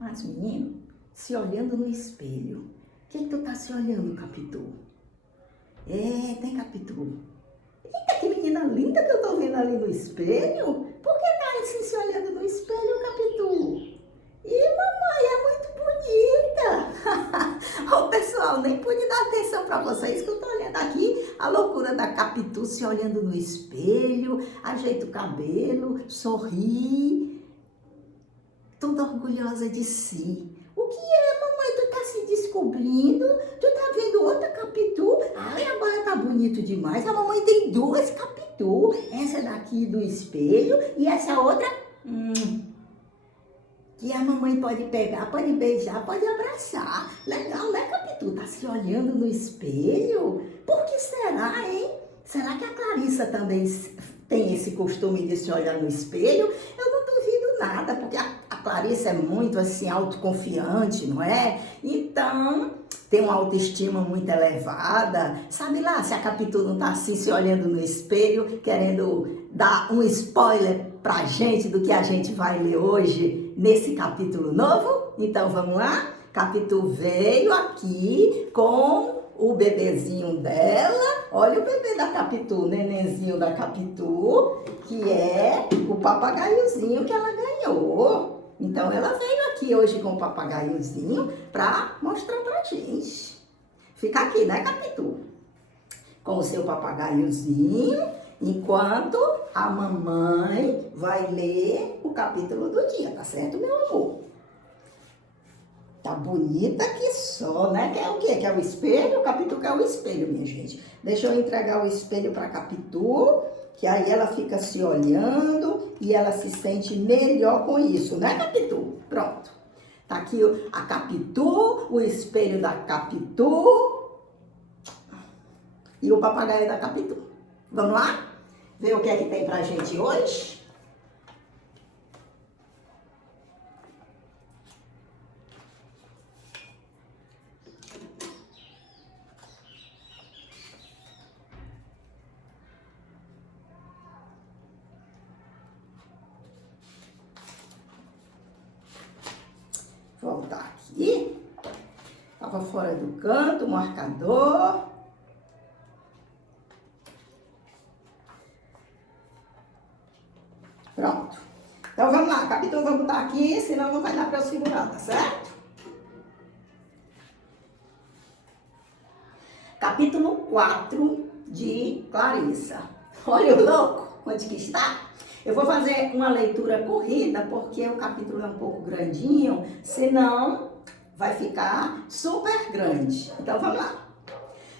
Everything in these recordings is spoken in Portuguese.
Mas, menino, se olhando no espelho, o que tu tá se olhando, Capitu? Tem Capitu. Eita, que menina linda que eu tô vendo ali no espelho. Por que tá assim se olhando no espelho, Capitu? E mamãe, é muito bonita. Ô, pessoal, nem pude dar atenção pra vocês que eu tô olhando aqui a loucura da Capitu se olhando no espelho, ajeita o cabelo, sorri, toda orgulhosa de si. O que é, mamãe? Tu tá se descobrindo? Tu tá vendo outra Capitu? Ai, agora tá bonito demais. A mamãe tem duas Capitu. Essa daqui do espelho e essa outra... que a mamãe pode pegar, pode beijar, pode abraçar. Legal, né, Capitu? Tá se olhando no espelho? Por que será, hein? Será que a Clarissa também tem esse costume de se olhar no espelho? Eu não duvido nada, porque a Clarissa é muito, assim, autoconfiante, não é? Então, tem uma autoestima muito elevada. Sabe lá se a Capitu não tá assim se olhando no espelho, querendo dar um spoiler pra gente do que a gente vai ler hoje nesse capítulo novo? Então vamos lá? Capitu veio aqui com o bebezinho dela. Olha o bebê da Capitu, o nenenzinho da Capitu, que é o papagaiozinho que ela ganhou. Então ela veio aqui hoje com o papagaiozinho pra mostrar pra gente. Fica aqui, né, Capitu? Com o seu papagaiozinho, enquanto a mamãe vai ler o capítulo do dia, tá certo, meu amor? Tá bonita que só, né? Que é o quê? Que é o espelho? O Capitu quer o espelho, minha gente. Deixa eu entregar o espelho pra Capitu, que aí ela fica se olhando e ela se sente melhor com isso, né, Capitu? Pronto. Tá aqui a Capitu, o espelho da Capitu e o papagaio da Capitu. Vamos lá? Ver o que é que tem pra gente hoje? Voltar aqui. Tava fora do canto, o marcador. Pronto. Então vamos lá, Capitu, vamos botar aqui, senão não vai dar pra eu segurar, tá certo? Capítulo 4 de Clarissa. Olha o louco, onde que está? Eu vou fazer uma leitura corrida, porque o capítulo é um pouco grandinho, senão vai ficar super grande. Então vamos lá.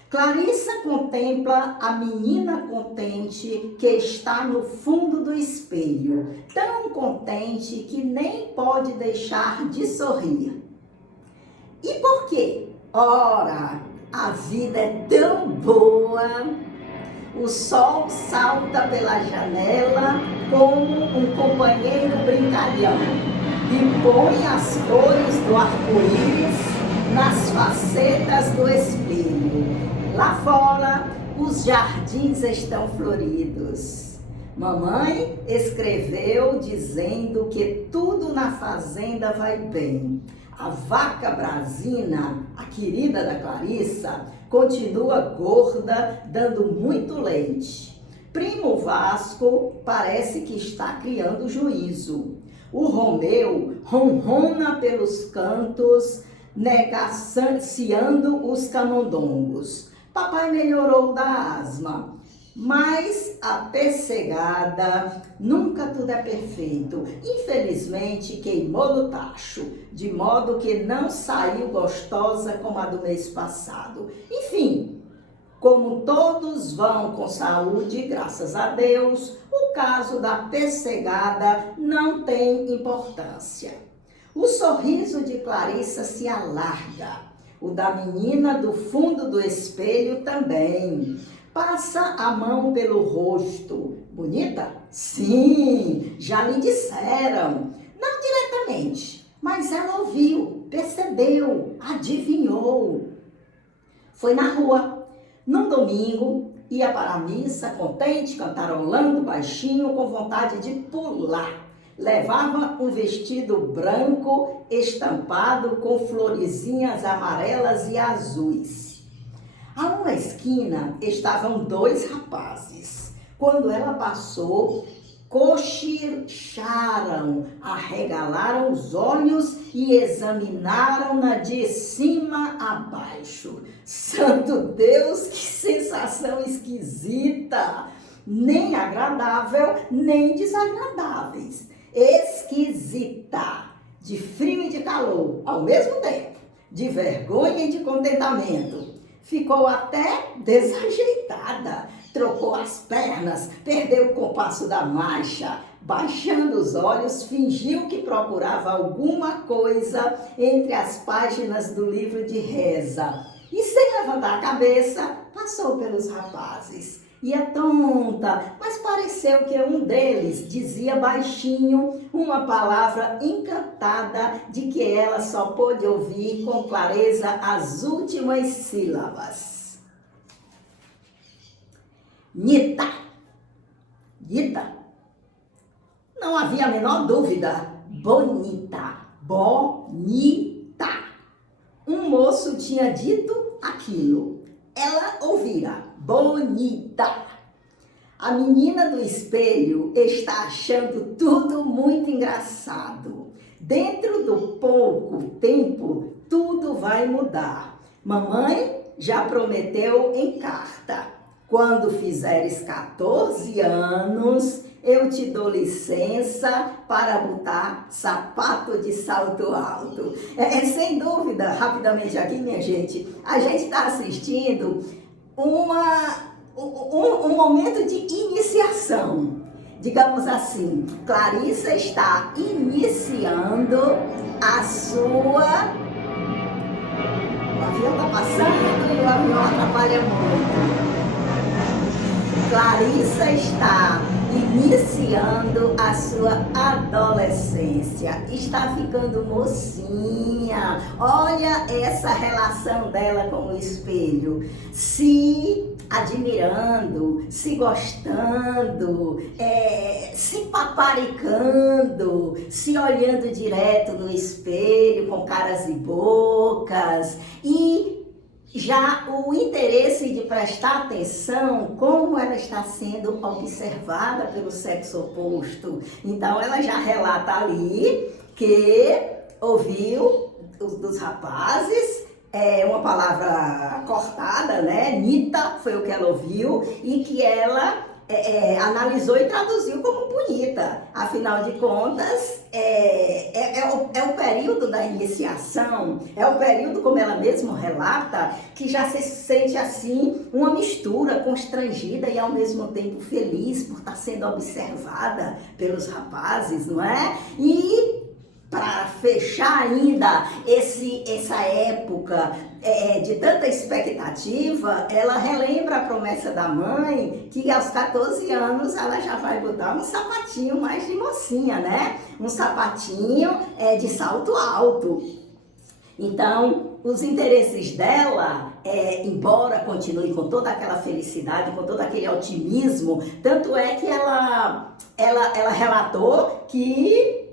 Clarissa contempla a menina contente que está no fundo do espelho, tão contente que nem pode deixar de sorrir. E por quê? Ora, a vida é tão boa, o sol salta pela janela como um companheiro brincalhão e põe as cores do arco-íris nas facetas do espelho. Lá fora, os jardins estão floridos. Mamãe escreveu dizendo que tudo na fazenda vai bem. A vaca Brasina, a querida da Clarissa, continua gorda, dando muito leite. Primo Vasco parece que está criando juízo. O Romeu ronrona pelos cantos, negaciando os camundongos. Papai melhorou da asma, mas a pessegada, nunca tudo é perfeito. Infelizmente queimou no tacho, de modo que não saiu gostosa como a do mês passado. Enfim, como todos vão com saúde, graças a Deus, o caso da pessegada não tem importância. O sorriso de Clarissa se alarga. O da menina do fundo do espelho também. Passa a mão pelo rosto. Bonita? Sim, já lhe disseram. Não diretamente, mas ela ouviu, percebeu, adivinhou. Foi na rua, num domingo, ia para a missa, contente, cantarolando baixinho, com vontade de pular. Levava um vestido branco estampado com florezinhas amarelas e azuis. A uma esquina estavam dois rapazes. Quando ela passou, cochicharam, arregalaram os olhos e examinaram-na de cima a baixo. Santo Deus, que sensação esquisita! Nem agradável, nem desagradáveis. Esquisita, de frio e de calor, ao mesmo tempo, de vergonha e de contentamento. Ficou até desajeitada, trocou as pernas, perdeu o compasso da marcha, baixando os olhos, fingiu que procurava alguma coisa entre as páginas do livro de reza. E sem levantar a cabeça, passou pelos rapazes. Ia tonta, mas pareceu que um deles dizia baixinho uma palavra encantada de que ela só pôde ouvir com clareza as últimas sílabas. Nita. Nita. Não havia a menor dúvida. Bonita. Bonita. Um moço tinha dito aquilo. Ela ouvira. Bonita. A menina do espelho está achando tudo muito engraçado. Dentro do pouco tempo, tudo vai mudar. Mamãe já prometeu em carta. Quando fizeres 14 anos, eu te dou licença para botar sapato de salto alto. Sem dúvida, rapidamente aqui, minha gente, a gente está assistindo um momento de iniciação. Digamos assim, Clarissa está iniciando a sua... O avião está passando e o avião atrapalha muito. Clarissa está iniciando a sua adolescência, está ficando mocinha. Olha essa relação dela com o espelho, se admirando, se gostando, se paparicando, se olhando direto no espelho com caras e bocas e já o interesse de prestar atenção como ela está sendo observada pelo sexo oposto. Então, ela já relata ali que ouviu dos rapazes uma palavra cortada, né? Nita foi o que ela ouviu e que ela analisou e traduziu como bonita. Afinal de contas, é o período da iniciação, é o período, como ela mesma relata, que já se sente assim, uma mistura constrangida e ao mesmo tempo feliz por estar sendo observada pelos rapazes, não é? E para fechar ainda essa época de tanta expectativa, ela relembra a promessa da mãe que aos 14 anos ela já vai botar um sapatinho mais de mocinha, né? Um sapatinho de salto alto. Então, os interesses dela, embora continue com toda aquela felicidade, com todo aquele otimismo, tanto é que ela relatou que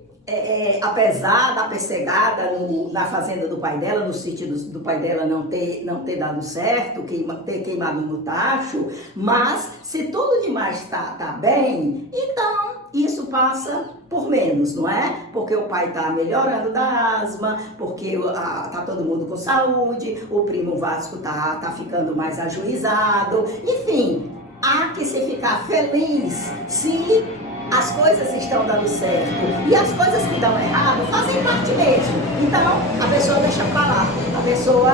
apesar da pessegada na fazenda do pai dela, no sítio do pai dela não ter dado certo, ter queimado no tacho, mas se tudo demais tá bem, então isso passa por menos, não é? Porque o pai tá melhorando da asma, porque tá todo mundo com saúde, o primo Vasco tá ficando mais ajuizado, enfim, há que se ficar feliz se as coisas estão dando certo. E as coisas que dão errado fazem parte mesmo. Então, a pessoa deixa pra lá. A pessoa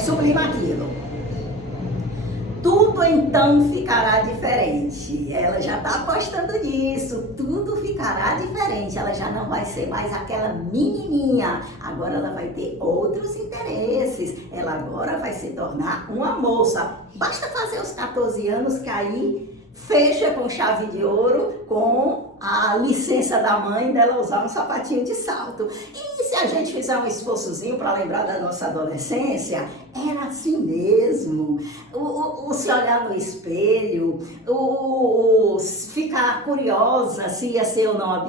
sublima aquilo. Tudo então ficará diferente. Ela já está apostando nisso. Tudo ficará diferente. Ela já não vai ser mais aquela menininha. Agora ela vai ter outros interesses. Ela agora vai se tornar uma moça. Basta fazer os 14 anos que aí fecha com chave de ouro, com a licença da mãe dela usar um sapatinho de salto. E se a gente fizer um esforçozinho para lembrar da nossa adolescência, Era assim mesmo. O se olhar no espelho, o ficar curiosa se ia ser ou não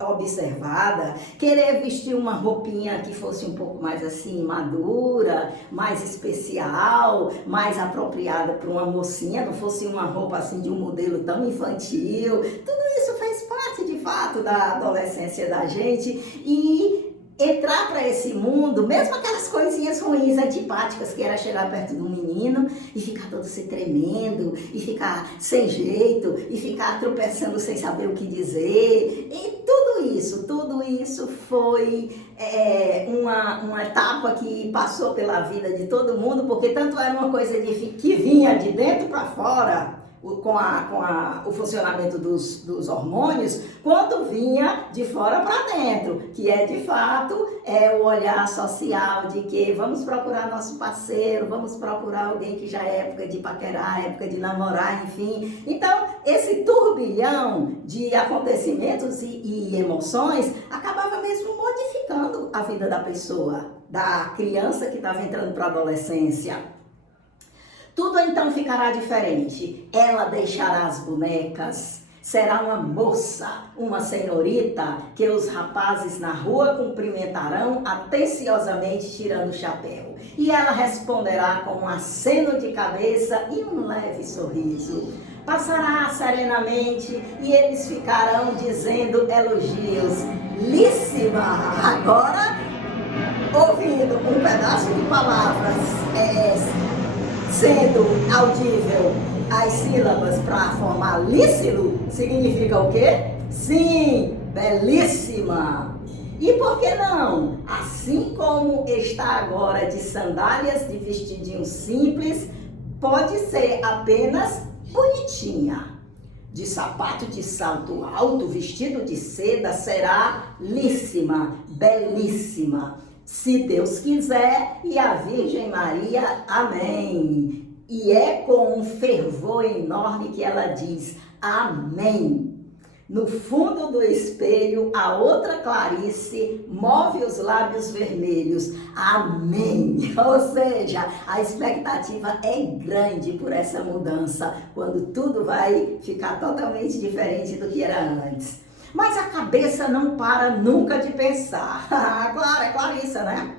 observada, querer vestir uma roupinha que fosse um pouco mais assim, madura, mais especial, mais apropriada para uma mocinha, não fosse uma roupa assim de um modelo tão infantil. Tudo isso faz parte, de fato, da adolescência da gente e entrar para esse mundo, mesmo aquelas coisinhas ruins, antipáticas, que era chegar perto de um menino e ficar todo se tremendo, e ficar sem jeito, e ficar tropeçando sem saber o que dizer. E tudo isso foi uma etapa que passou pela vida de todo mundo, porque tanto era uma coisa que vinha de dentro para fora, com o funcionamento dos hormônios, quanto vinha de fora para dentro, que é de fato o olhar social de que vamos procurar nosso parceiro, vamos procurar alguém que já é época de paquerar, época de namorar, enfim. Então, esse turbilhão de acontecimentos e emoções acabava mesmo modificando a vida da pessoa, da criança que estava entrando para a adolescência. Tudo então ficará diferente. Ela deixará as bonecas, será uma moça, uma senhorita que os rapazes na rua cumprimentarão atenciosamente tirando o chapéu. E ela responderá com um aceno de cabeça e um leve sorriso. Passará serenamente e eles ficarão dizendo elogios. Líssima! Agora, ouvindo um pedaço de palavras sendo audível as sílabas para formar lícilo, significa o quê? Sim, belíssima. E por que não? Assim como está agora de sandálias, de vestidinho simples, pode ser apenas bonitinha. De sapato de salto alto, vestido de seda, será líssima, belíssima. Se Deus quiser, e a Virgem Maria, amém. E é com um fervor enorme que ela diz, amém. No fundo do espelho, a outra Clarice move os lábios vermelhos, amém. Ou seja, a expectativa é grande por essa mudança, quando tudo vai ficar totalmente diferente do que era antes. Mas a cabeça não para nunca de pensar. Claro, é Clarissa, né?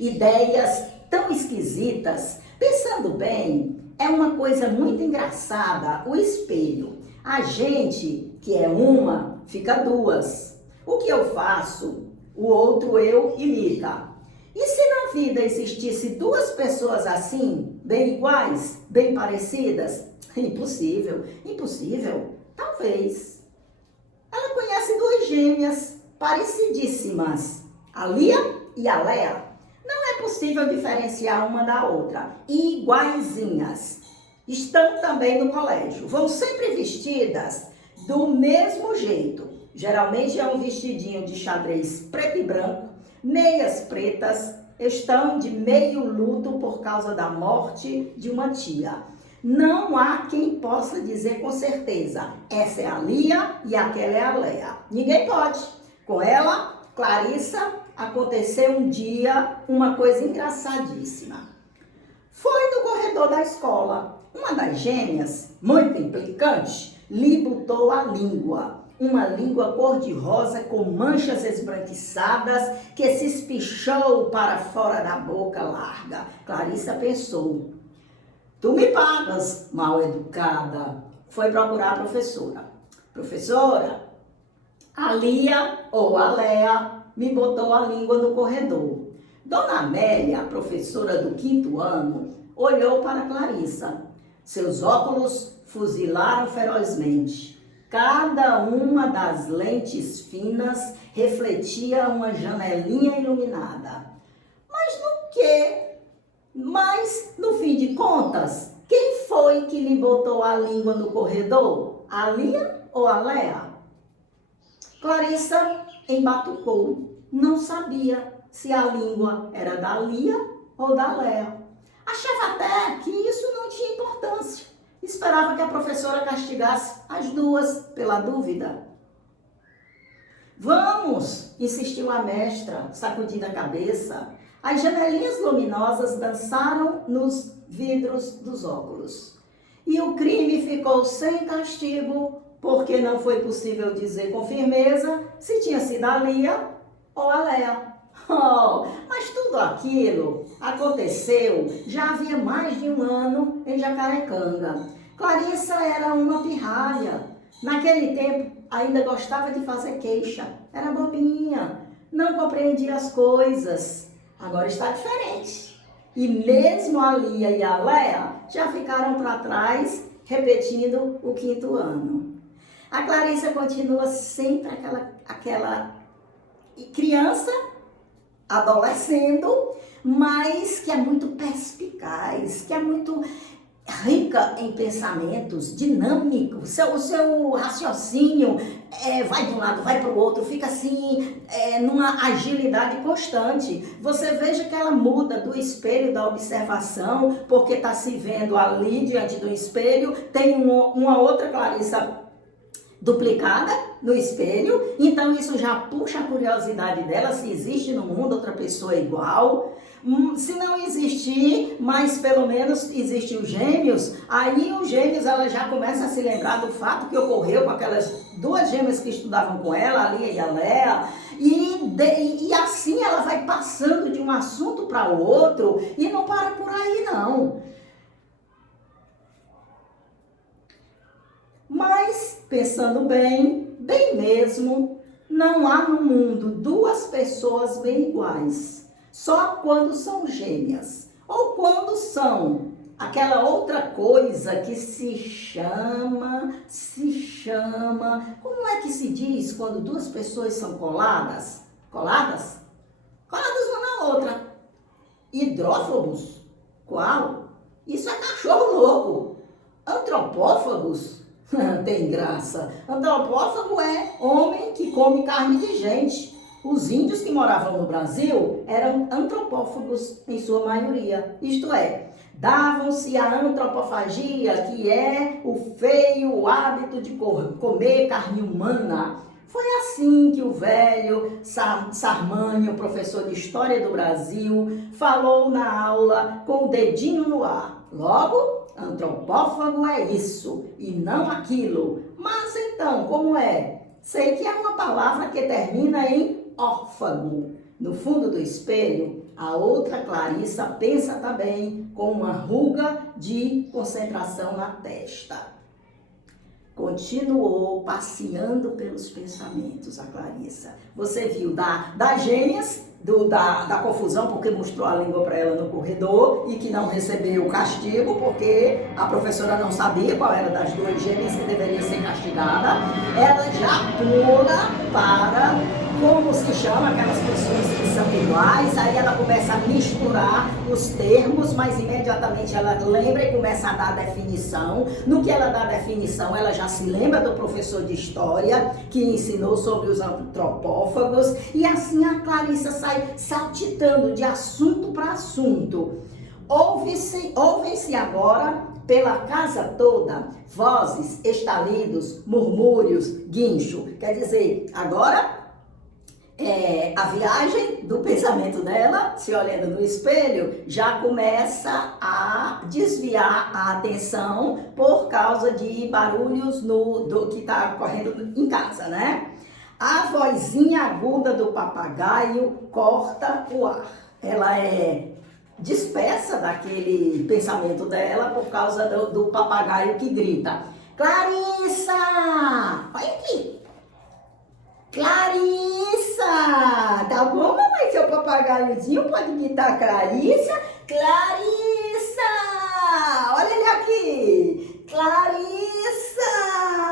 Ideias tão esquisitas. Pensando bem, é uma coisa muito engraçada o espelho. A gente, que é uma, fica duas. O que eu faço, o outro eu imita. E se na vida existisse duas pessoas assim, bem iguais, bem parecidas? Impossível, impossível. Talvez. Ela conhece duas gêmeas parecidíssimas, a Lia e a Léa. Não é possível diferenciar uma da outra, iguaizinhas. Estão também no colégio, vão sempre vestidas do mesmo jeito. Geralmente é um vestidinho de xadrez preto e branco, meias pretas, estão de meio luto por causa da morte de uma tia. Não há quem possa dizer com certeza, essa é a Lia e aquela é a Léa. Ninguém pode. Com ela, Clarissa, aconteceu um dia uma coisa engraçadíssima. Foi no corredor da escola. Uma das gêmeas, muito implicante, lhe botou a língua. Uma língua cor-de-rosa com manchas esbranquiçadas que se espichou para fora da boca larga. Clarissa pensou, tu me pagas, mal educada. Foi procurar a professora. Professora, a Lia ou a Léa me botou a língua no corredor. Dona Amélia, professora do 5º ano, olhou para Clarissa. Seus óculos fuzilaram ferozmente. Cada uma das lentes finas refletia uma janelinha iluminada. Mas, no fim de contas, quem foi que lhe botou a língua no corredor? A Lia ou a Léa? Clarissa embatucou. Não sabia se a língua era da Lia ou da Léa. Achava até que isso não tinha importância. Esperava que a professora castigasse as duas pela dúvida. Vamos, insistiu a mestra, sacudindo a cabeça. As janelinhas luminosas dançaram nos vidros dos óculos. E o crime ficou sem castigo, porque não foi possível dizer com firmeza se tinha sido a Lia ou a Léa. Oh, mas tudo aquilo aconteceu já havia mais de um ano em Jacarecanga. Clarissa era uma pirralha. Naquele tempo ainda gostava de fazer queixa. Era bobinha, não compreendia as coisas. Agora está diferente. E mesmo a Lia e a Léa já ficaram para trás, repetindo o 5º ano. A Clarissa continua sempre aquela criança, adolescendo, mas que é muito perspicaz, que é muito rica em pensamentos, dinâmico. O seu raciocínio vai de um lado, vai para o outro, fica assim, numa agilidade constante. Você veja que ela muda do espelho da observação, porque está se vendo ali diante do espelho, tem uma outra Clarissa duplicada no espelho, então isso já puxa a curiosidade dela, se existe no mundo outra pessoa igual. Se não existir, mas pelo menos existe os gêmeos, aí os gêmeos ela já começa a se lembrar do fato que ocorreu com aquelas 2 gêmeas que estudavam com ela, a Lia e a Léa, e assim ela vai passando de um assunto para o outro e não para por aí não. Mas, pensando bem mesmo, não há no mundo 2 pessoas bem iguais. Só quando são gêmeas. Ou quando são aquela outra coisa que se chama... Como é que se diz quando 2 pessoas são coladas? Coladas? Coladas uma na outra. Hidrófobos? Qual? Isso é cachorro louco. Antropófagos? Tem graça. Antropófago é homem que come carne de gente. Os índios que moravam no Brasil eram antropófagos em sua maioria. Isto é, davam-se a antropofagia, que é o feio hábito de comer carne humana. Foi assim que o velho Sarmânio, professor de História do Brasil, falou na aula com o dedinho no ar. Logo, antropófago é isso e não aquilo. Mas então, como é? Sei que é uma palavra que termina em órfago. No fundo do espelho, a outra Clarissa pensa também com uma ruga de concentração na testa. Continuou passeando pelos pensamentos, a Clarissa. Você viu das gêmeas, da confusão, porque mostrou a língua para ela no corredor e que não recebeu castigo, porque a professora não sabia qual era das 2 gêmeas que deveria ser castigada. Ela já pula para, como se chama, aquelas pessoas que são iguais, aí ela começa a misturar os termos, mas imediatamente ela lembra e começa a dar definição. No que ela dá definição, ela já se lembra do professor de história que ensinou sobre os antropófagos, e assim a Clarissa sai saltitando de assunto para assunto. Ouvem-se agora pela casa toda vozes, estalidos, murmúrios, guincho. Quer dizer, agora a viagem do pensamento dela, se olhando no espelho, já começa a desviar a atenção por causa de barulhos que está ocorrendo em casa, né? A vozinha aguda do papagaio corta o ar. Ela é dispersa daquele pensamento dela por causa do papagaio que grita: Clarissa! Olha aqui! Clarissa! Tá bom, mamãe? Seu papagaiozinho pode gritar Clarissa? Clarissa! Olha ele aqui! Clarissa!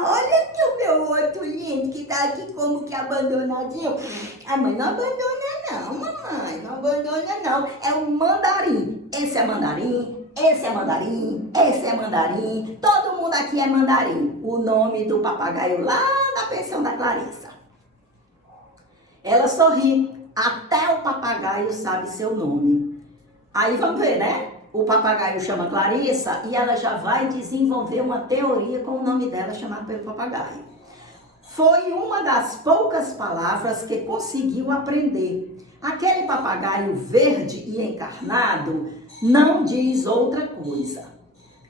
Olha aqui o meu outro lindo que tá aqui como que abandonadinho. A mãe não abandona não, mamãe. Não abandona não. É um mandarim. Esse é mandarim. Esse é mandarim, esse é mandarim. Todo mundo aqui é mandarim. O nome do papagaio lá na pensão da Clarissa. Ela sorri, até o papagaio sabe seu nome. Aí vamos ver, né? O papagaio chama Clarissa e ela já vai desenvolver uma teoria com o nome dela chamado pelo papagaio. Foi uma das poucas palavras que conseguiu aprender. Aquele papagaio verde e encarnado não diz outra coisa.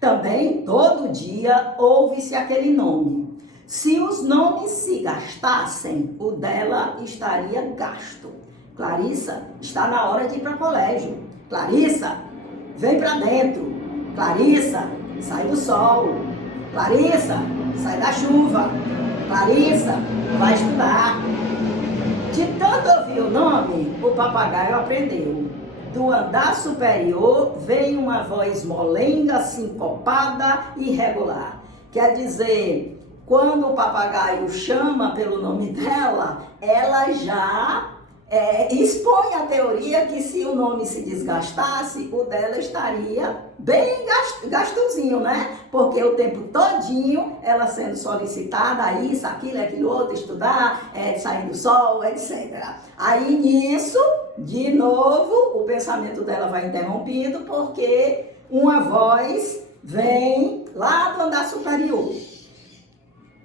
Também, todo dia, ouve-se aquele nome. Se os nomes se gastassem, o dela estaria gasto. Clarissa, está na hora de ir para o colégio. Clarissa, vem para dentro. Clarissa, sai do sol. Clarissa, sai da chuva. Clarissa, vai estudar. De tanto ouvir o nome, o papagaio aprendeu. Do andar superior vem uma voz molenga, sincopada e irregular. Quer dizer, quando o papagaio chama pelo nome dela, ela já expõe a teoria que se o nome se desgastasse, o dela estaria bem gastosinho, né? Porque o tempo todinho ela sendo solicitada, isso, aquilo outro, estudar, sair do sol, etc. Aí nisso, de novo, o pensamento dela vai interrompido porque uma voz vem lá do andar superior.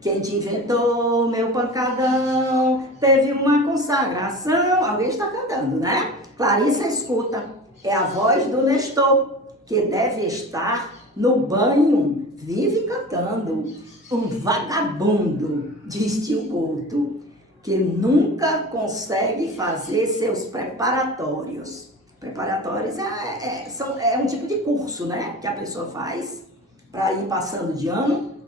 Quem te inventou, meu pancadão, teve uma consagração. Alguém está cantando, né? Clarissa escuta. É a voz do Nestor, que deve estar no banho, vive cantando. Um vagabundo, diz tio Couto, que nunca consegue fazer seus preparatórios. Preparatórios é um tipo de curso, né? Que a pessoa faz para ir passando de ano.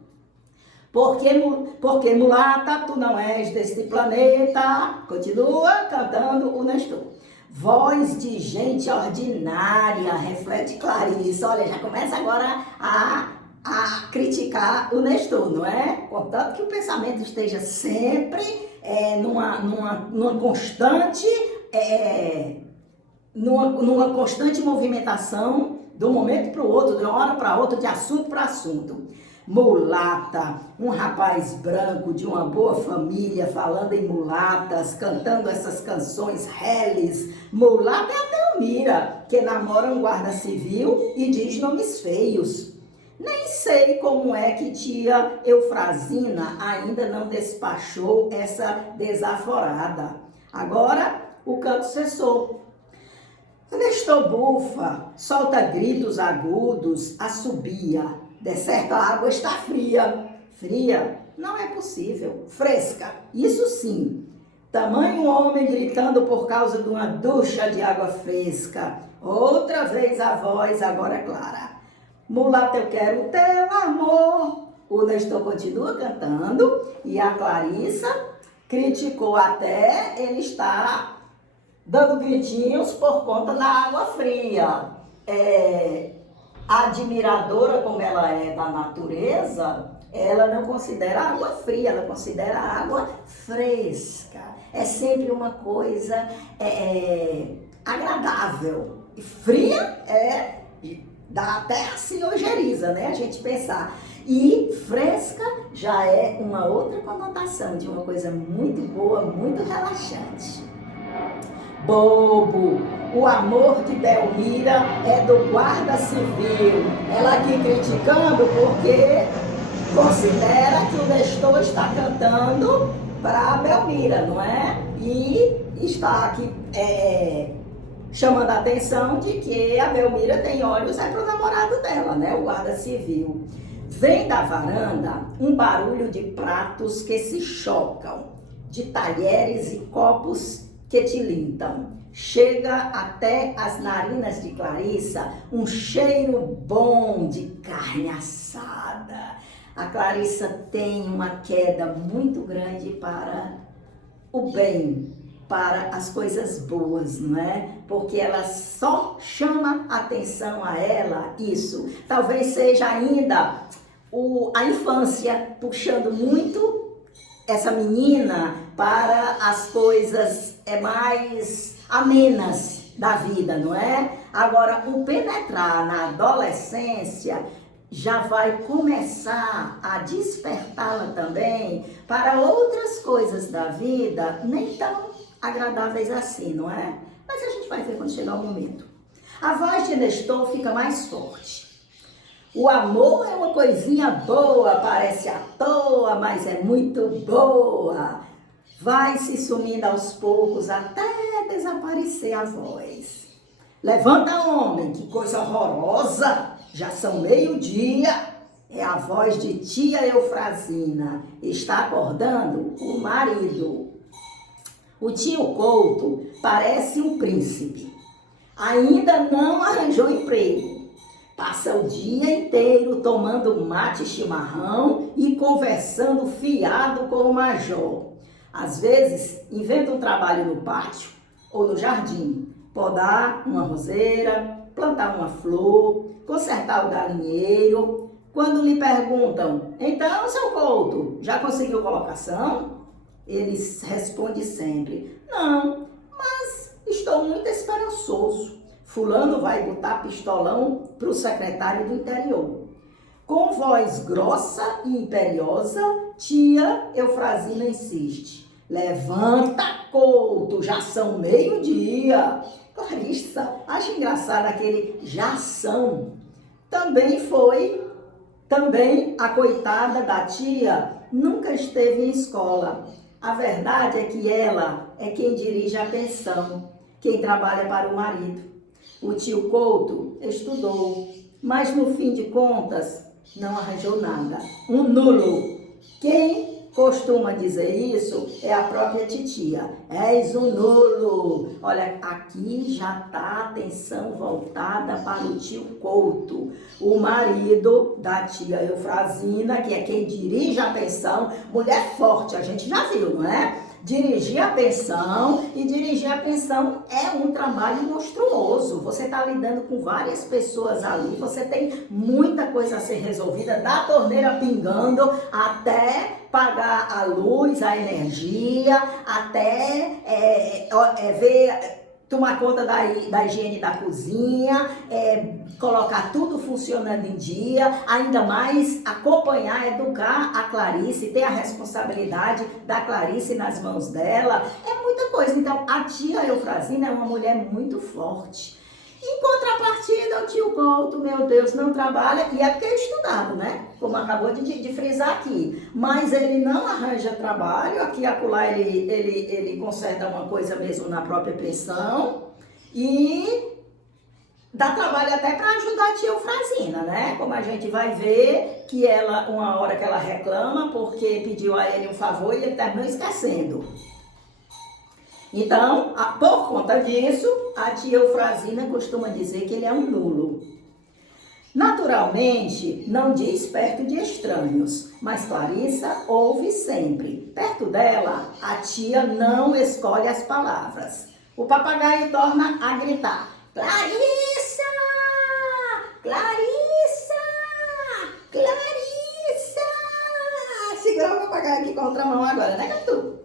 Porque mulata, tu não és deste planeta. Continua cantando o Nestor. Voz de gente ordinária, reflete Clarissa. Olha, já começa agora a criticar o Nestor, não é? Contanto que o pensamento esteja sempre numa constante movimentação de um momento para o outro, de uma hora para outra, de assunto para assunto. Mulata, um rapaz branco de uma boa família, falando em mulatas, cantando essas canções reles. Mulata é a Belmira, que namora um guarda civil e diz nomes feios. Nem sei como é que tia Eufrazina ainda não despachou essa desaforada. Agora o canto cessou. Nestor bufa, solta gritos agudos, assobia. De certo, a água está fria. Fria? Não é possível. Fresca? Isso sim. Tamanho homem gritando por causa de uma ducha de água fresca. Outra vez a voz, agora clara. Mulata, eu quero o teu amor. O Nestor continua cantando e a Clarissa criticou até ele estar dando gritinhos por conta da água fria. Admiradora como ela é da natureza, ela não considera água fria, ela considera água fresca. É sempre uma coisa agradável. E fria dá até assim ojeriza, né? A gente pensar. E fresca já é uma outra conotação de uma coisa muito boa, muito relaxante. Bobo, o amor de Belmira é do guarda civil. Ela aqui criticando porque considera que o Nestor está cantando para a Belmira, não é? E está aqui chamando a atenção de que a Belmira tem olhos para o namorado dela, né? O guarda civil. Vem da varanda um barulho de pratos que se chocam, de talheres e copos que tilintam. Chega até as narinas de Clarissa um cheiro bom de carne assada. A Clarissa tem uma queda muito grande para o bem, para as coisas boas, não é? Porque ela só chama atenção a ela isso. Talvez seja ainda a infância puxando muito essa menina para as coisas mais amenas da vida, não é? Agora, o penetrar na adolescência já vai começar a despertá-la também para outras coisas da vida nem tão agradáveis assim, não é? Mas a gente vai ver quando chegar o momento. A voz de Nestor fica mais forte. O amor é uma coisinha boa, parece à toa, mas é muito boa. Vai se sumindo aos poucos até desaparecer a voz. Levanta, homem, que coisa horrorosa! Já são meio-dia. É a voz de tia Eufrazina. Está acordando o marido. O tio Couto parece um príncipe. Ainda não arranjou emprego. Passa o dia inteiro tomando mate e chimarrão e conversando fiado com o major. Às vezes, inventa um trabalho no pátio ou no jardim. Podar uma roseira, plantar uma flor, consertar o galinheiro. Quando lhe perguntam, então, seu Couto, já conseguiu colocação? Ele responde sempre, não, mas estou muito esperançoso. Fulano vai botar pistolão para o secretário do interior. Com voz grossa e imperiosa, tia Eufrazina insiste. Levanta, Couto, já são meio-dia. Clarissa acha engraçado aquele já são. Também a coitada da tia nunca esteve em escola. A verdade é que ela é quem dirige a pensão, quem trabalha para o marido. O tio Couto estudou, mas no fim de contas não arranjou nada. Um nulo. Quem costuma dizer isso é a própria titia. És um nulo. Olha, aqui já está a atenção voltada para o tio Couto, o marido da tia Eufrazina, que é quem dirige a pensão. Mulher forte, a gente já viu, não é? Dirigir a pensão, e dirigir a pensão é um trabalho monstruoso. Você está lidando com várias pessoas ali, você tem muita coisa a ser resolvida, da torneira pingando até pagar a luz, a energia, até tomar conta da higiene da cozinha, colocar tudo funcionando em dia, ainda mais acompanhar, educar a Clarice, ter a responsabilidade da Clarice nas mãos dela, é muita coisa. Então, a tia Eufrazina é uma mulher muito forte. Em contrapartida, o tio Couto, meu Deus, não trabalha, e é porque é estudado, né? Como acabou de frisar aqui. Mas ele não arranja trabalho, aqui e acolá ele conserta uma coisa mesmo na própria pensão. E dá trabalho até para ajudar a tia Eufrazina, né? Como a gente vai ver que ela, uma hora que ela reclama, porque pediu a ele um favor e ele terminou esquecendo. Então, por conta disso, a tia Eufrazina costuma dizer que ele é um nulo. Naturalmente, não diz perto de estranhos, mas Clarissa ouve sempre. Perto dela, a tia não escolhe as palavras. O papagaio torna a gritar. Clarissa! Clarissa! Clarissa! Segura o papagaio aqui com a outra mão agora, né, Catu?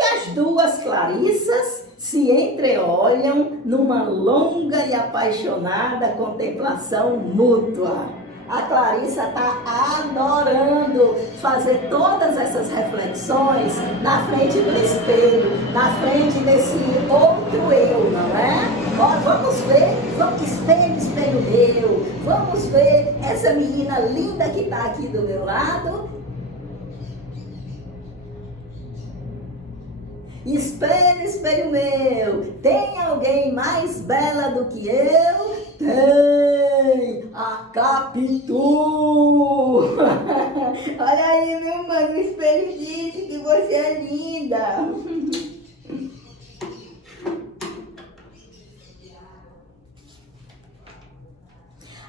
As duas Clarissas se entreolham numa longa e apaixonada contemplação mútua. A Clarissa está adorando fazer todas essas reflexões na frente do espelho, na frente desse outro eu, não é? Ó, vamos ver, espelho meu, vamos ver essa menina linda que está aqui do meu lado. Espelho, espelho meu, tem alguém mais bela do que eu? Tem! A Capitu! Olha aí, meu mano, o espelho disse que você é linda!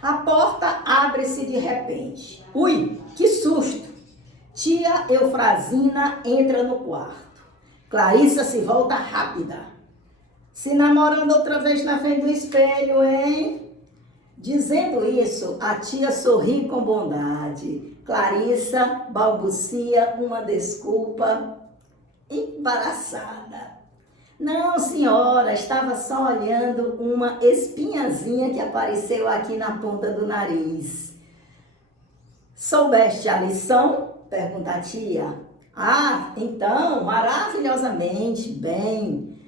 A porta abre-se de repente. Ui, que susto! Tia Eufrazina entra no quarto. Clarissa se volta rápida. Se namorando outra vez na frente do espelho, hein? Dizendo isso, a tia sorri com bondade. Clarissa balbucia uma desculpa embaraçada. Não, senhora, estava só olhando uma espinhazinha que apareceu aqui na ponta do nariz. Soubeste a lição? Pergunta a tia. Ah, então, maravilhosamente bem.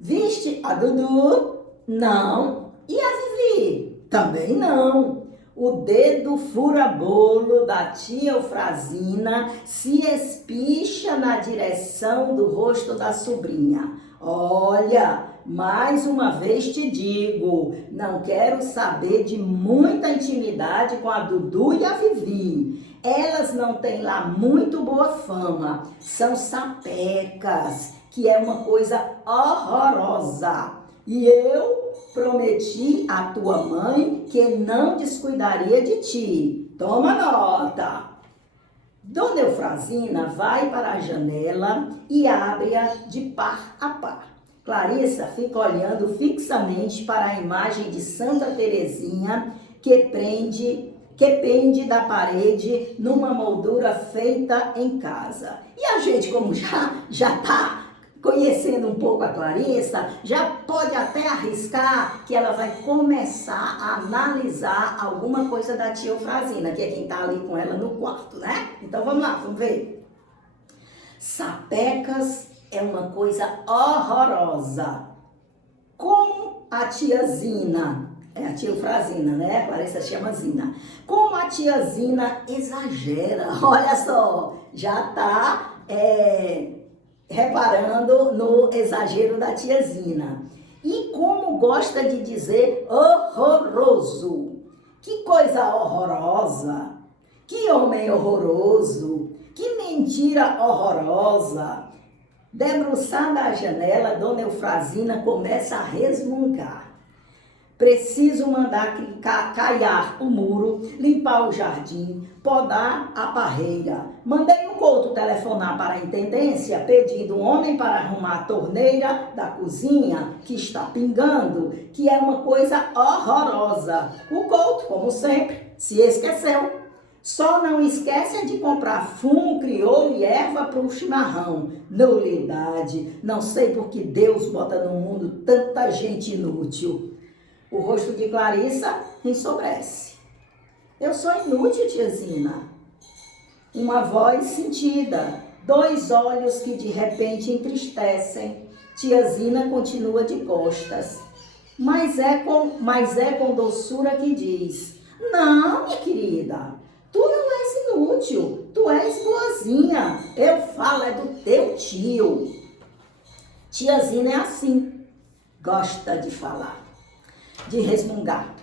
Viste a Dudu? Não. E a Vivi? Também não. O dedo fura-bolo da tia Eufrazina se espicha na direção do rosto da sobrinha. Olha, mais uma vez te digo, não quero saber de muita intimidade com a Dudu e a Vivi. Elas não têm lá muito boa fama, são sapecas, que é uma coisa horrorosa. E eu prometi à tua mãe que não descuidaria de ti. Toma nota. Dona Eufrazina vai para a janela e abre-a de par a par. Clarissa fica olhando fixamente para a imagem de Santa Teresinha que pende da parede numa moldura feita em casa. E a gente, como já está conhecendo um pouco a Clarissa, já pode até arriscar que ela vai começar a analisar alguma coisa da tia Eufrazina, que é quem está ali com ela no quarto, né? Então vamos lá, vamos ver. Sapecas é uma coisa horrorosa. Como a tia Zina, é a tia Eufrazina, né? A Clarissa chama Zina. Como a tia Zina exagera, olha só, já está reparando no exagero da tia Zina. E como gosta de dizer horroroso. Que coisa horrorosa. Que homem horroroso. Que mentira horrorosa. Debruçada à janela, Dona Eufrazina começa a resmungar. Preciso mandar caiar o muro, limpar o jardim, podar a parreira. Mandei um Couto telefonar para a intendência, pedindo um homem para arrumar a torneira da cozinha, que está pingando, que é uma coisa horrorosa. O Couto, como sempre, se esqueceu. Só não esquece de comprar fumo, crioulo e erva para o chimarrão. Nulidade. Não sei por que Deus bota no mundo tanta gente inútil. O rosto de Clarissa ensobrece. Eu sou inútil, tia Zina. Uma voz sentida, 2 olhos que de repente entristecem. Tia Zina continua de costas. Mas é com doçura que diz: não, minha querida, tu não és inútil, tu és boazinha. Eu falo é do teu tio. Tia Zina é assim, gosta de falar, de resmungar,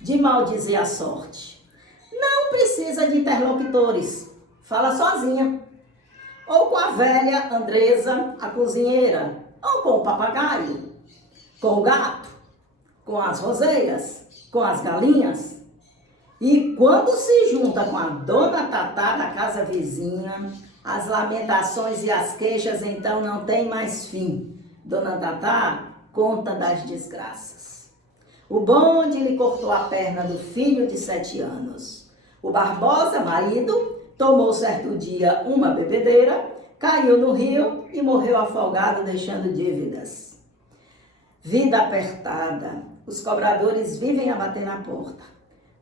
de maldizer a sorte. Não precisa de interlocutores, fala sozinha. Ou com a velha Andresa, a cozinheira, ou com o papagaio, com o gato, com as roseiras, com as galinhas. E quando se junta com a dona Tatá da casa vizinha, as lamentações e as queixas então não têm mais fim. Dona Tatá conta das desgraças. O bonde lhe cortou a perna do filho de 7 anos. O Barbosa, marido, tomou certo dia uma bebedeira, caiu no rio e morreu afogado, deixando dívidas. Vida apertada, os cobradores vivem a bater na porta.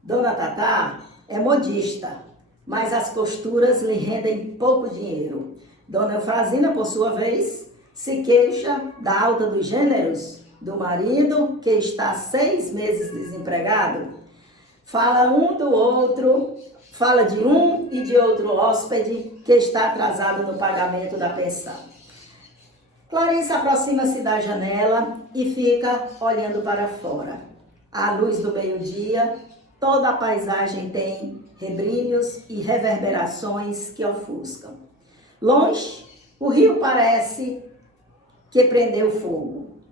Dona Tatá é modista, mas as costuras lhe rendem pouco dinheiro. Dona Eufrazina, por sua vez, se queixa da alta dos gêneros do marido, que está 6 meses desempregado. Fala um do outro, fala de um e de outro hóspede que está atrasado no pagamento da pensão. Clarissa aproxima-se da janela e fica olhando para fora. À luz do meio-dia, toda a paisagem tem rebrilhos e reverberações que ofuscam. Longe, o rio parece que prendeu fogo.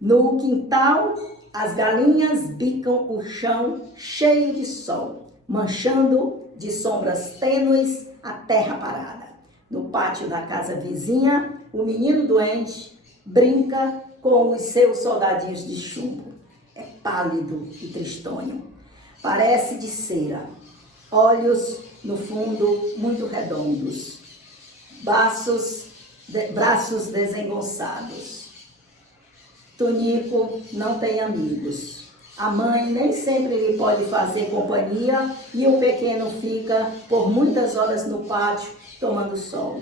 No quintal, as galinhas bicam o chão cheio de sol, manchando de sombras tênues a terra parada. No pátio da casa vizinha, o menino doente brinca com os seus soldadinhos de chumbo. É pálido e tristonho. Parece de cera. Olhos, no fundo, muito redondos. Braços desengonçados. Tonico não tem amigos. A mãe nem sempre lhe pode fazer companhia e o pequeno fica por muitas horas no pátio tomando sol,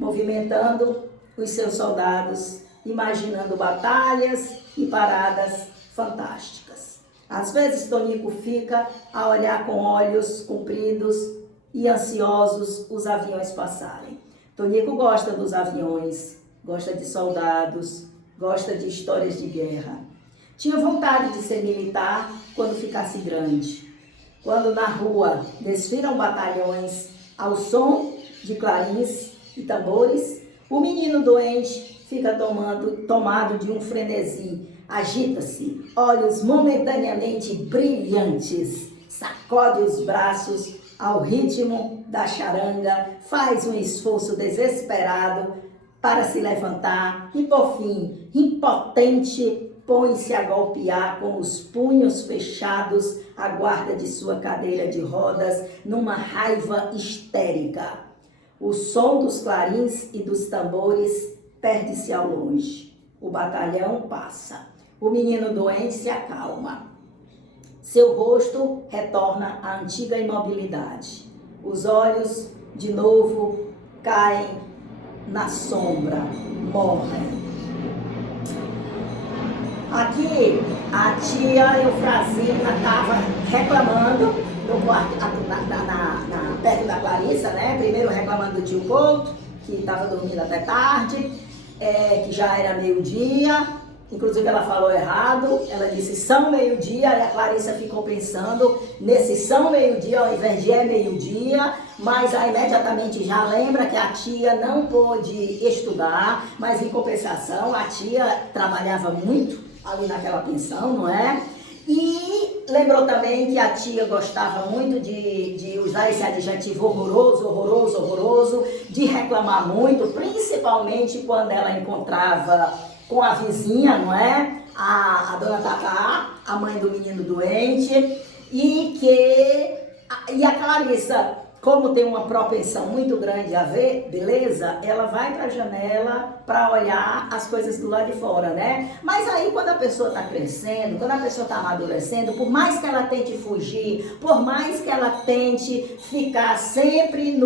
movimentando os seus soldados, imaginando batalhas e paradas fantásticas. Às vezes Tonico fica a olhar com olhos compridos e ansiosos os aviões passarem. Tonico gosta dos aviões, gosta de soldados, gosta de histórias de guerra. Tinha vontade de ser militar quando ficasse grande. Quando na rua desfilam batalhões ao som de clarins e tambores, o menino doente fica tomado de um frenesi, agita-se, olhos momentaneamente brilhantes, sacode os braços ao ritmo da charanga, faz um esforço desesperado para se levantar e, por fim, impotente, põe-se a golpear com os punhos fechados a guarda de sua cadeira de rodas numa raiva histérica. O som dos clarins e dos tambores perde-se ao longe. O batalhão passa. O menino doente se acalma. Seu rosto retorna à antiga imobilidade. Os olhos, de novo, caem na sombra, morrem. Aqui, a tia Eufrazina estava reclamando no quarto, perto da Clarissa, né? Primeiro reclamando do tio Couto, que estava dormindo até tarde, que já era meio-dia. Inclusive ela falou errado, ela disse são meio-dia, e a Clarissa ficou pensando nesse são meio-dia ao invés de é meio-dia, mas aí imediatamente já lembra que a tia não pôde estudar, mas em compensação a tia trabalhava muito ali naquela pensão, não é? E lembrou também que a tia gostava muito de usar esse adjetivo horroroso, de reclamar muito, principalmente quando ela encontrava com a vizinha, não é? A dona Tatá, a mãe do menino doente, e a Clarissa, como tem uma propensão muito grande a ver beleza, ela vai para a janela para olhar as coisas do lado de fora, né? Mas aí quando a pessoa está crescendo, quando a pessoa está amadurecendo, por mais que ela tente fugir, por mais que ela tente ficar sempre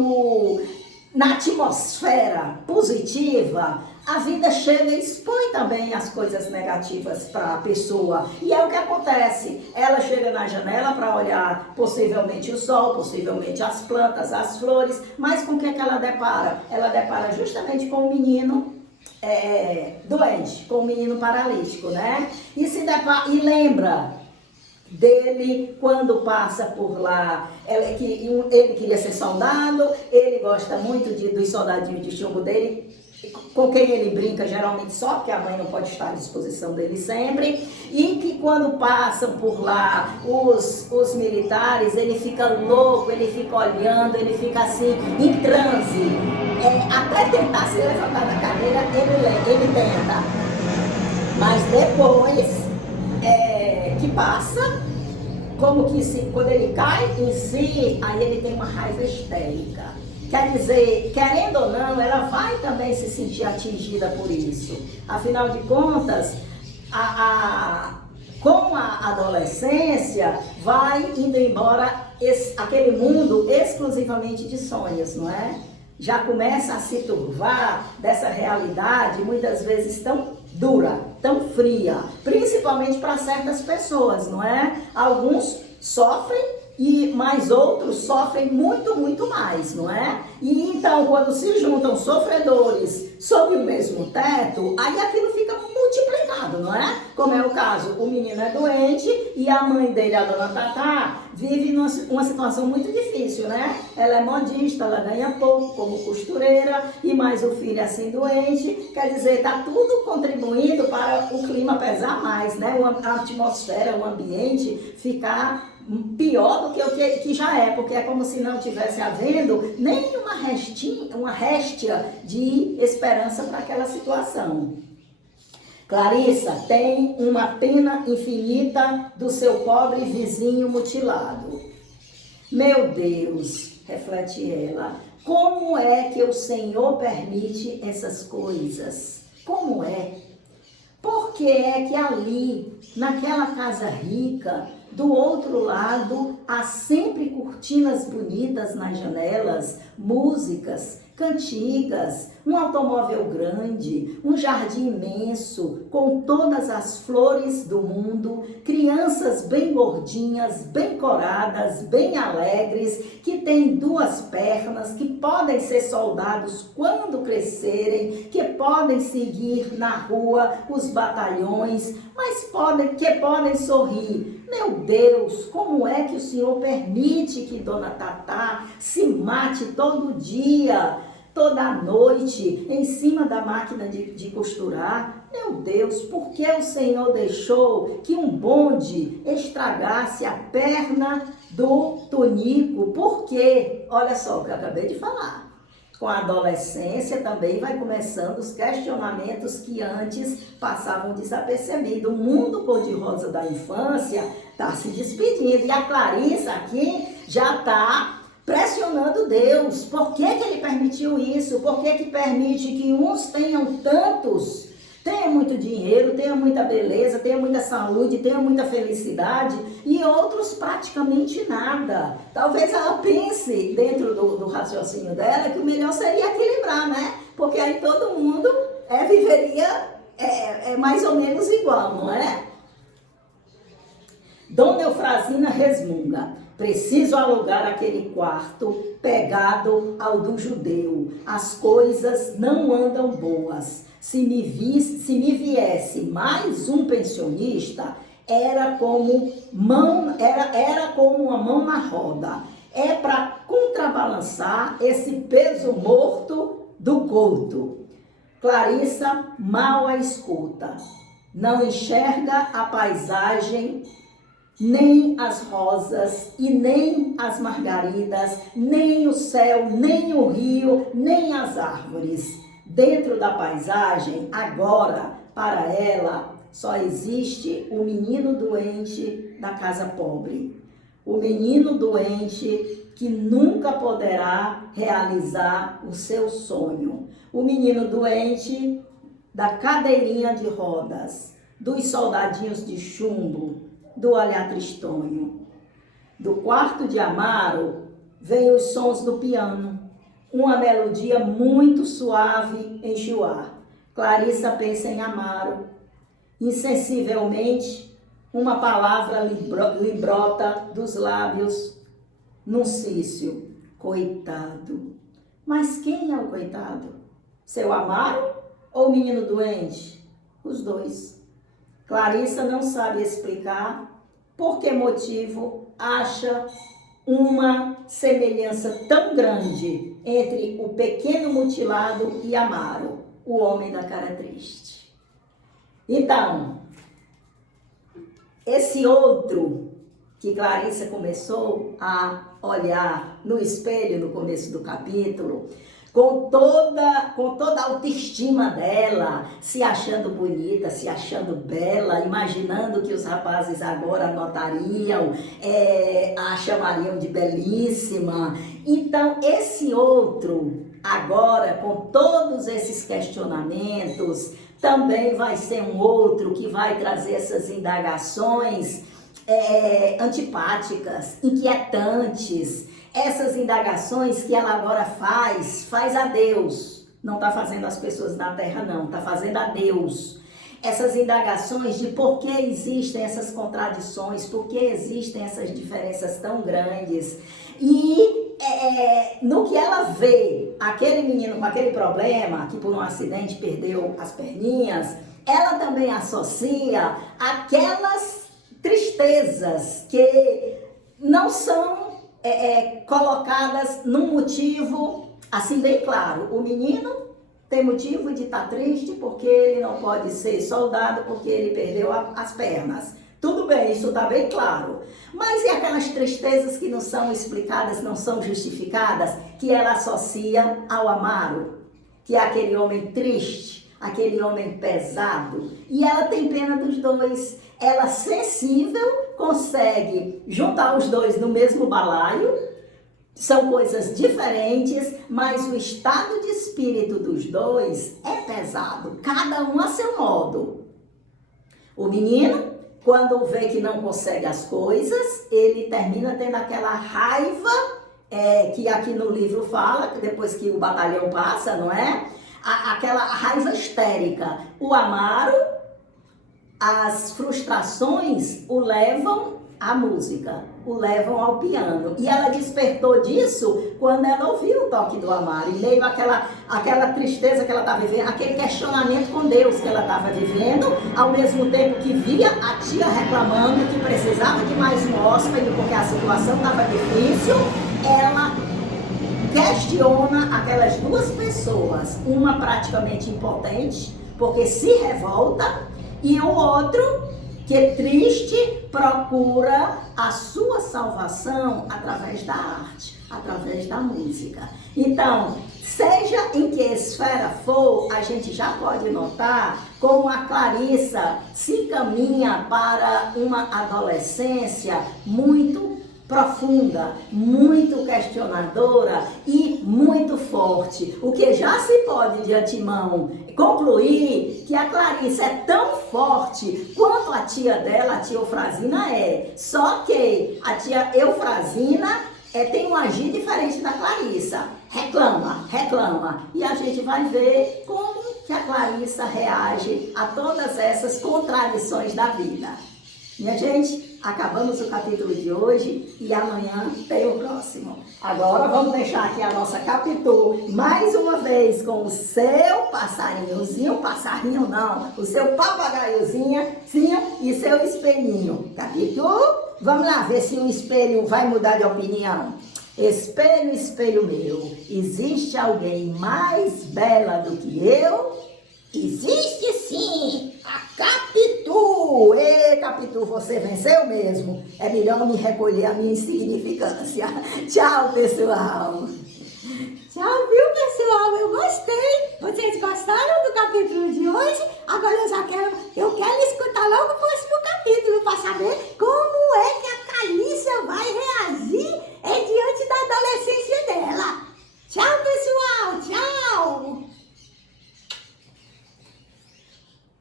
na atmosfera positiva, a vida chega e expõe também as coisas negativas para a pessoa. E é o que acontece. Ela chega na janela para olhar possivelmente o sol, possivelmente as plantas, as flores, mas com o que ela depara? Ela depara justamente com o menino doente, com o menino paralítico, né? E lembra dele quando passa por lá. Ele queria ser soldado, ele gosta muito dos soldadinhos de chumbo dele, com quem ele brinca geralmente só porque a mãe não pode estar à disposição dele sempre, e que quando passam por lá os militares, ele fica louco, ele fica olhando, ele fica assim em transe, até tentar se levantar da cadeira, ele tenta, mas depois que passa, como que quando ele cai em si, aí ele tem uma raiva histérica. Quer dizer, querendo ou não, ela vai também se sentir atingida por isso. Afinal de contas, com a adolescência, vai indo embora aquele mundo exclusivamente de sonhos, não é? Já começa a se turvar dessa realidade, muitas vezes tão dura, tão fria, principalmente para certas pessoas, não é? Alguns sofrem, mas outros sofrem muito, muito mais, não é? E então, quando se juntam sofredores sob o mesmo teto, aí aquilo fica multiplicado, não é? Como é o caso, o menino é doente e a mãe dele, a dona Tatá, vive numa situação muito difícil, né? Ela é modista, ela ganha pouco como costureira, e mais o filho assim doente, quer dizer, tá tudo contribuindo para o clima pesar mais, né? A atmosfera, o ambiente ficar pior do que o que já é, porque é como se não tivesse havendo nem uma réstia de esperança para aquela situação. Clarissa tem uma pena infinita do seu pobre vizinho mutilado. Meu Deus, reflete ela, como é que o Senhor permite essas coisas? Como é? Por que é que ali, naquela casa rica, do outro lado, há sempre cortinas bonitas nas janelas, músicas, cantigas, um automóvel grande, um jardim imenso, com todas as flores do mundo, crianças bem gordinhas, bem coradas, bem alegres, que têm 2 pernas, que podem ser soldados quando crescerem, que podem seguir na rua os batalhões, mas que podem sorrir. Meu Deus, como é que o Senhor permite que Dona Tatá se mate todo dia, toda noite, em cima da máquina de costurar? Meu Deus, por que o Senhor deixou que um bonde estragasse a perna do Tonico? Por quê? Olha só o que eu acabei de falar. Com a adolescência também vai começando os questionamentos que antes passavam desapercebidos. O mundo cor-de-rosa da infância está se despedindo. E a Clarissa aqui já está pressionando Deus. Por que ele permitiu isso? Por que permite que uns tenham tantos, tenham muito dinheiro, tenham muita beleza, tenham muita saúde, tenham muita felicidade, e outros praticamente nada? Talvez ela pense, dentro do raciocínio dela, que o melhor seria equilibrar, né? Porque aí todo mundo viveria mais ou menos igual, não é? Dona Eufrazina resmunga: preciso alugar aquele quarto pegado ao do judeu. As coisas não andam boas. Se me viesse mais um pensionista, era como uma mão na roda. É para contrabalançar esse peso morto do couto. Clarissa mal a escuta. Não enxerga a paisagem, nem as rosas e nem as margaridas, nem o céu, nem o rio, nem as árvores. Dentro da paisagem, agora, para ela, só existe o menino doente da casa pobre. O menino doente que nunca poderá realizar o seu sonho. O menino doente da cadeirinha de rodas, dos soldadinhos de chumbo, do olhar tristonho. Do quarto de Amaro vêm os sons do piano, uma melodia muito suave em chuar. Clarissa pensa em Amaro. Insensivelmente, uma palavra lhe brota dos lábios num cício: coitado. Mas quem é o coitado? Seu Amaro ou o menino doente? Os dois. Clarissa não sabe explicar por que motivo acha uma semelhança tão grande entre o pequeno mutilado e Amaro, o homem da cara triste. Então, esse outro que Clarissa começou a olhar no espelho no começo do capítulo, com toda a autoestima dela, se achando bonita, se achando bela, imaginando que os rapazes agora notariam, a chamariam de belíssima. Então, esse outro, agora, com todos esses questionamentos, também vai ser um outro que vai trazer essas indagações antipáticas, inquietantes. Essas indagações que ela agora faz a Deus. Não está fazendo as pessoas na terra, não. Está fazendo a Deus. Essas indagações de por que existem essas contradições, por que existem essas diferenças tão grandes. E no que ela vê aquele menino com aquele problema, que por um acidente perdeu as perninhas, ela também associa aquelas tristezas que não são colocadas num motivo assim bem claro. O menino tem motivo de estar triste porque ele não pode ser soldado, porque ele perdeu as pernas. Tudo bem, isso está bem claro. Mas e aquelas tristezas que não são explicadas, não são justificadas, que ela associa ao Amaro, que é aquele homem triste, aquele homem pesado? E ela tem pena dos dois. Ela, sensível, consegue juntar os dois no mesmo balaio. São coisas diferentes, mas o estado de espírito dos dois é pesado, cada um a seu modo. O menino, quando vê que não consegue as coisas, ele termina tendo aquela raiva que aqui no livro fala, que depois que o batalhão passa, não é? Aquela raiva histérica. O Amaro, as frustrações o levam à música, o levam ao piano. E ela despertou disso quando ela ouviu o toque do Amaro, em meio àquela tristeza que ela estava vivendo, aquele questionamento com Deus que ela estava vivendo, ao mesmo tempo que via a tia reclamando que precisava de mais um hóspede porque a situação estava difícil. Ela questiona aquelas duas pessoas, uma praticamente impotente, porque se revolta, e o outro que triste procura a sua salvação através da arte, através da música. Então, seja em que esfera for, a gente já pode notar como a Clarissa se encaminha para uma adolescência muito profunda, muito questionadora e muito forte. O que já se pode de antemão concluir que a Clarissa é tão forte quanto a tia dela, a tia Eufrazina é. Só que a tia Eufrazina tem um agir diferente da Clarissa. Reclama. E a gente vai ver como que a Clarissa reage a todas essas contradições da vida. Minha gente, acabamos o capítulo de hoje e amanhã tem o próximo. Agora vamos deixar aqui a nossa Capitu mais uma vez com o seu passarinho não, o seu papagaiozinho e seu espelhinho. Capitu, vamos lá ver se o espelho vai mudar de opinião. Espelho, espelho meu, existe alguém mais bela do que eu? Existe sim, a Capitu. Ei, Capitu, você venceu mesmo. É melhor me recolher a minha insignificância. Tchau, pessoal. Tchau, viu, pessoal? Eu gostei. Vocês gostaram do capítulo de hoje? Agora eu quero escutar logo o próximo capítulo para saber